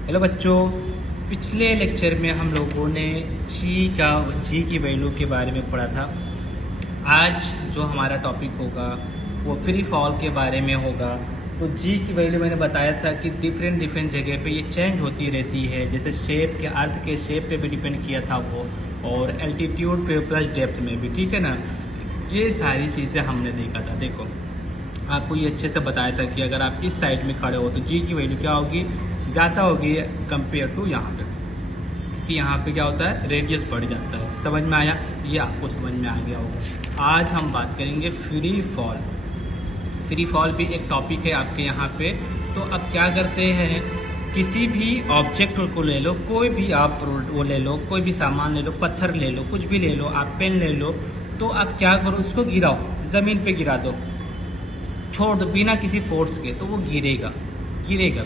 Hello बच्चों, पिछले lecture में हम लोगों ने जी की वैल्यू के बारे में पढ़ा था। आज जो हमारा टॉपिक होगा वो फ्री फॉल के बारे में होगा। तो जी की वैल्यू मैंने बताया था कि डिफरेंट जगह पे ये चेंज होती रहती है, जैसे शेप के अर्थ के शेप पे भी डिपेंड किया था वो, और एल्टीट्यूड पे प्लस डेप्थ में भी, ठीक है ना। ये सारी चीज़ें हमने देखा था। देखो, आपको ये अच्छे से बताया था कि अगर आप इस साइड में खड़े हो तो जी की वैल्यू क्या होगी, ज़्यादा होगी कंपेयर टू यहाँ पे, क्योंकि यहाँ पे क्या होता है, रेडियस बढ़ जाता है। समझ में आया? ये आपको समझ में आ गया होगा। आज हम बात करेंगे फ्री फॉल। फ्री फॉल भी एक टॉपिक है आपके यहाँ पे। तो अब क्या करते हैं, किसी भी ऑब्जेक्ट को ले लो, कोई भी आप वो ले लो, कोई भी सामान ले लो, पत्थर ले लो, कुछ भी ले लो, आप पेन ले लो, तो आप क्या करो, उसको गिराओ, ज़मीन पे गिरा दो, छोड़ दो बिना किसी फोर्स के, तो वो गिरेगा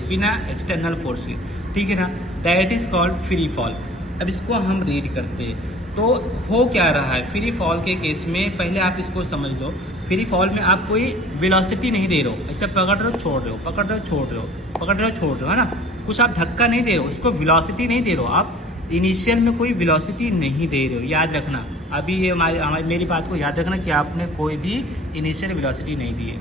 बिना एक्सटर्नल फोर्स के, ठीक है ना। That is called free fall. अब इसको हम रीड करते हैं तो हो क्या रहा है फ्री फॉल के केस में। पहले आप इसको समझ लो, फ्री फॉल में आप कोई वेलोसिटी नहीं दे रहे हो, ऐसे पकड़ रहे हो छोड़ रहे हो, पकड़ रहे हो छोड़ रहे हो, पकड़ रहे हो छोड़ रहे हो, है ना। कुछ आप धक्का नहीं दे रहे हो, उसको वेलोसिटी नहीं दे रहे हो, आप इनिशियल में कोई वेलोसिटी नहीं दे रहे हो। याद रखना, अभी ये मेरी बात को याद रखना कि आपने कोई भी इनिशियल वेलोसिटी नहीं दी है।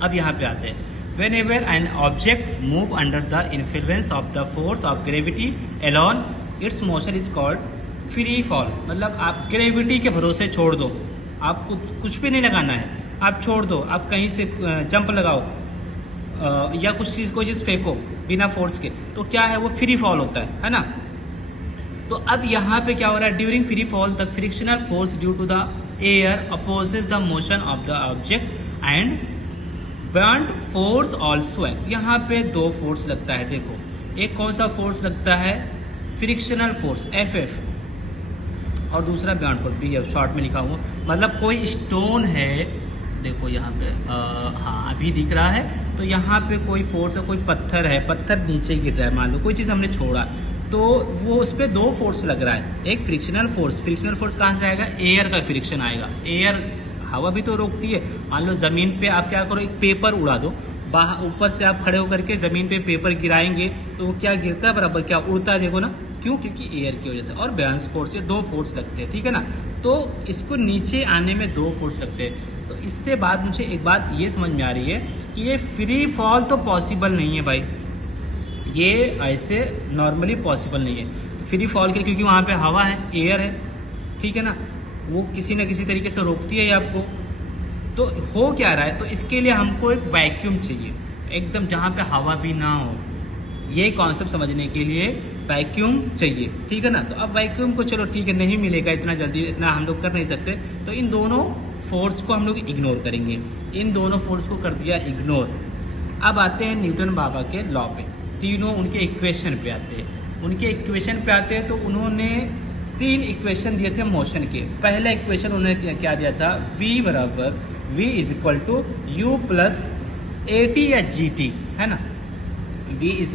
अब यहाँ पे आते हैं, whenever an object move under the influence of the force of gravity alone, its motion is called free fall। मतलब आप ग्रेविटी के भरोसे छोड़ दो, आपको कुछ भी नहीं लगाना है, आप छोड़ दो, आप कहीं से जंप लगाओ या कोई चीज़ फेंको बिना फोर्स के, तो क्या है, वो फ्री फॉल होता है ना। तो अब यहाँ पे क्या हो रहा है, during free fall the frictional force due to the air opposes the motion of the object and burned force also act. यहाँ पे दो फोर्स लगता है। देखो, एक कौन सा फोर्स लगता है, फ्रिक्शनल फोर्स FF, और दूसरा बर्न्ड फोर्स BF, शॉर्ट में लिखा हुआ। मतलब कोई स्टोन है, देखो यहाँ पे हाँ अभी दिख रहा है, तो यहाँ पे कोई फोर्स है, कोई पत्थर है, पत्थर नीचे गिर रहा है, मान लो कोई चीज़ हमने छोड़ा, तो वो उस पर दो फोर्स लग रहा है। एक फ्रिक्शनल फोर्स कहाँ से आएगा, एयर का फ्रिक्शन आएगा। एयर हवा भी तो रोकती है। मान लो जमीन पे आप क्या करो, एक पेपर उड़ा दो, बाहर ऊपर से आप खड़े होकर के जमीन पे पेपर गिराएंगे तो वो क्या गिरता है, बराबर क्या उड़ता है, देखो ना, क्यों, क्योंकि एयर की वजह से। और बैलेंस फोर्स, ये दो फोर्स लगते हैं, ठीक है ना। तो इसको नीचे आने में दो फोर्स लगते हैं। तो इससे बाद मुझे एक बात ये समझ में आ रही है कि ये फ्री फॉल तो पॉसिबल नहीं है भाई, ये ऐसे नॉर्मली पॉसिबल नहीं है। तो फ्री फॉल के, क्योंकि वहां पे हवा है, एयर है, ठीक है ना, वो किसी न किसी तरीके से रोकती है आपको। तो हो क्या रहा है, तो इसके लिए हमको एक वैक्यूम चाहिए, एकदम जहां पे हवा भी ना हो। ये कॉन्सेप्ट समझने के लिए वैक्यूम चाहिए, ठीक है ना। तो अब वैक्यूम को चलो ठीक है, नहीं मिलेगा इतना जल्दी, इतना हम लोग कर नहीं सकते, तो इन दोनों फोर्स को हम लोग इग्नोर करेंगे। इन दोनों फोर्स को कर दिया इग्नोर। अब आते हैं न्यूटन बाबा के लॉ पे, तीनों उनके इक्वेशन पे आते हैं। उनके इक्वेशन पे आते हैं तो उन्होंने तीन इक्वेशन दिए थे मोशन के। पहला इक्वेशन उन्होंने क्या दिया था, V is equal to U plus AT या GT, है ना। V is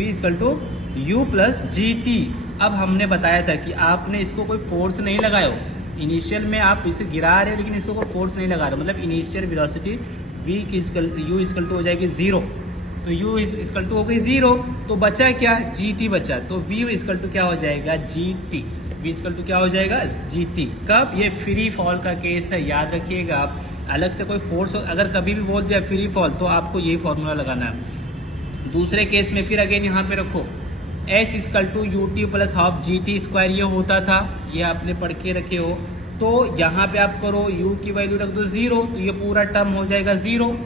equal to U plus GT। अब हमने बताया था कि आपने इसको कोई फोर्स नहीं लगाया हो, इनिशियल में आप इसे गिरा रहे हो लेकिन इसको कोई फोर्स नहीं लगा रहे हो, मतलब initial velocity U equal to हो जाएगी 0, तो U इक्वल टू हो गई 0, तो बचा क्या, GT बचा, तो V इक्वल टू क्या हो जाएगा, GT। V इक्वल टू क्या हो जाएगा, GT। कब, ये फ्री फॉल का केस है, याद रखिएगा आप। अलग से कोई फोर्स अगर कभी भी बोल दिया फ्री फॉल, तो आपको यही फॉर्मूला लगाना है। दूसरे केस में फिर अगेन यहाँ पे रखो, S equal to UT plus half GT square, ये होता था, ये आपने पढ़ के रखे हो। तो यहाँ पे आप करो, U की वैल्यू रख दो 0, तो ये पूरा टर्म हो जाएगा 0,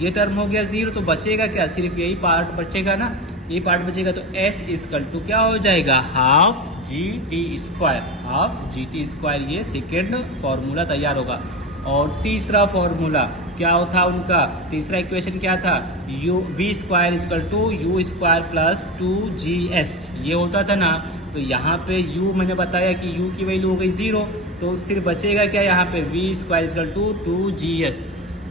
ये टर्म हो गया 0, तो बचेगा क्या, सिर्फ यही पार्ट बचेगा ना, ये पार्ट बचेगा। तो S इक्वल टू क्या हो जाएगा, half GT square, half GT square. ये सेकेंड फॉर्मूला तैयार होगा। और तीसरा फॉर्मूला क्या था उनका, तीसरा इक्वेशन क्या था, V square equal to U square plus 2GS, ये होता था ना। तो यहाँ पे U मैंने बताया कि U की वैल्यू हो गई 0, तो सिर्फ बचेगा क्या, यहाँ पे V square equal to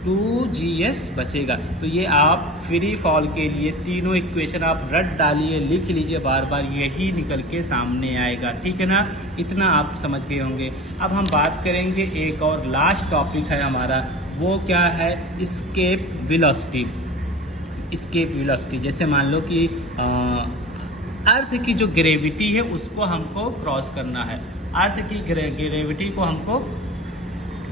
2GS बचेगा। तो ये आप फ्री फॉल के लिए तीनों इक्वेशन आप रट डालिए, लिख लीजिए बार बार, यही निकल के सामने आएगा, ठीक है ना। इतना आप समझ गए होंगे। अब हम बात करेंगे, एक और लास्ट टॉपिक है हमारा, वो क्या है, एस्केप वेलोसिटी। जैसे मान लो कि अर्थ की जो ग्रेविटी है उसको हमको क्रॉस करना है। अर्थ की ग्रेविटी को हमको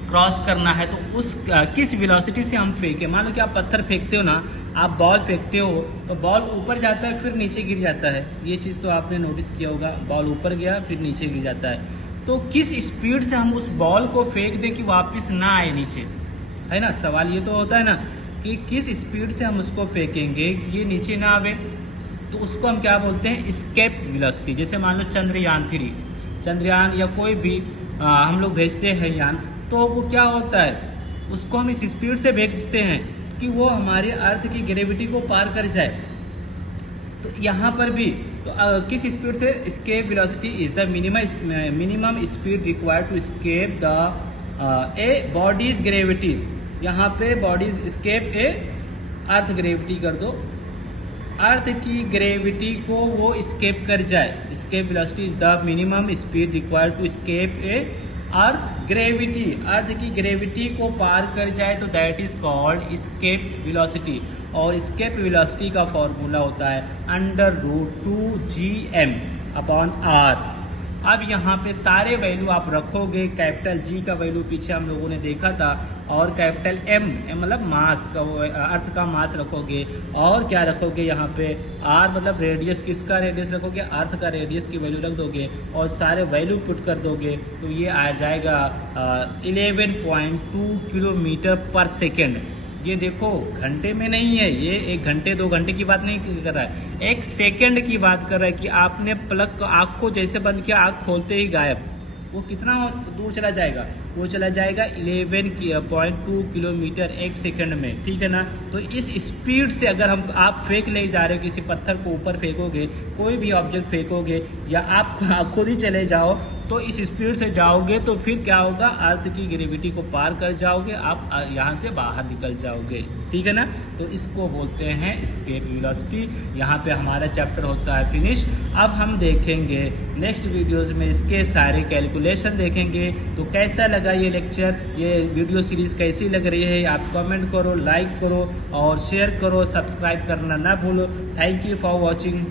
क्रॉस करना है, तो उस किस वेलोसिटी से हम फेंके। मान लो कि आप पत्थर फेंकते हो ना, आप बॉल फेंकते हो तो बॉल ऊपर जाता है फिर नीचे गिर जाता है, ये चीज़ तो आपने नोटिस किया होगा। बॉल ऊपर गया फिर नीचे गिर जाता है। तो किस स्पीड से हम उस बॉल को फेंक दें कि वापस ना आए नीचे, है ना। सवाल ये तो होता है ना कि किस स्पीड से हम उसको फेंकेंगे कि ये नीचे ना आवे। तो उसको हम क्या बोलते हैं, एस्केप वेलोसिटी। जैसे मान लो चंद्रयान या कोई भी हम लोग भेजते हैं यान, तो वो क्या होता है, उसको हम इस स्पीड से भेजते हैं कि वो हमारे अर्थ की ग्रेविटी को पार कर जाए। तो यहाँ पर भी तो किस स्पीड से, escape velocity is the minimum speed required to escape the a body's gravity's. यहाँ पे body's escape a earth gravity कर दो, अर्थ की ग्रेविटी को वो एस्केप कर जाए। Escape velocity is the minimum speed required to escape a earth gravity, earth की ग्रेविटी को पार कर जाए तो that is called escape velocity. और एस्केप वेलोसिटी का फॉर्मूला होता है √2gm/r। अब यहाँ पे सारे वैल्यू आप रखोगे, कैपिटल G का वैल्यू पीछे हम लोगों ने देखा था, और कैपिटल M मतलब मास का, अर्थ का मास रखोगे, और क्या रखोगे यहाँ पे R मतलब रेडियस, किसका रेडियस रखोगे, अर्थ का रेडियस की वैल्यू रख दोगे और सारे वैल्यू पुट कर दोगे, तो ये आ जाएगा 11.2 किलोमीटर पर सेकेंड। ये देखो घंटे में नहीं है, ये 1 घंटे 2 घंटे की बात नहीं कर रहा है, 1 सेकंड की बात कर रहा है कि आपने पलक आँख को जैसे बंद किया, आँख खोलते ही गायब। वो कितना दूर चला जाएगा, वो चला जाएगा 11.2 किलोमीटर 1 सेकंड में, ठीक है ना। तो इस स्पीड से अगर आप फेंक ले जा रहे हो, किसी पत्थर को ऊपर फेंकोगे, कोई भी ऑब्जेक्ट फेंकोगे, या आप खुद ही चले जाओ, तो इस स्पीड से जाओगे तो फिर क्या होगा, अर्थ की ग्रेविटी को पार कर जाओगे, आप यहाँ से बाहर निकल जाओगे, ठीक है ना। तो इसको बोलते हैं एस्केप वेलोसिटी। यहाँ पे हमारा चैप्टर होता है फिनिश। अब हम देखेंगे नेक्स्ट वीडियोस में इसके सारे कैलकुलेशन देखेंगे। तो कैसा लगा ये लेक्चर, ये वीडियो सीरीज कैसी लग रही है, आप कमेंट करो, लाइक करो और शेयर करो, सब्सक्राइब करना ना भूलो। Thank you for watching.